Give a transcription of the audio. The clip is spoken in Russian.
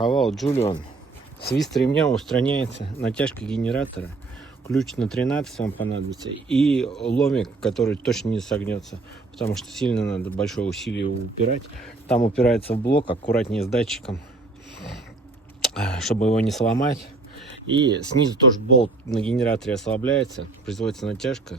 застраховал Джулион. Свист ремня устраняется, натяжка генератора, ключ на 13 вам понадобится и ломик, который точно не согнется, потому что сильно надо большое усилие упирать. Там упирается в блок, аккуратнее с датчиком, чтобы его не сломать. И снизу тоже болт на генераторе ослабляется, производится натяжка.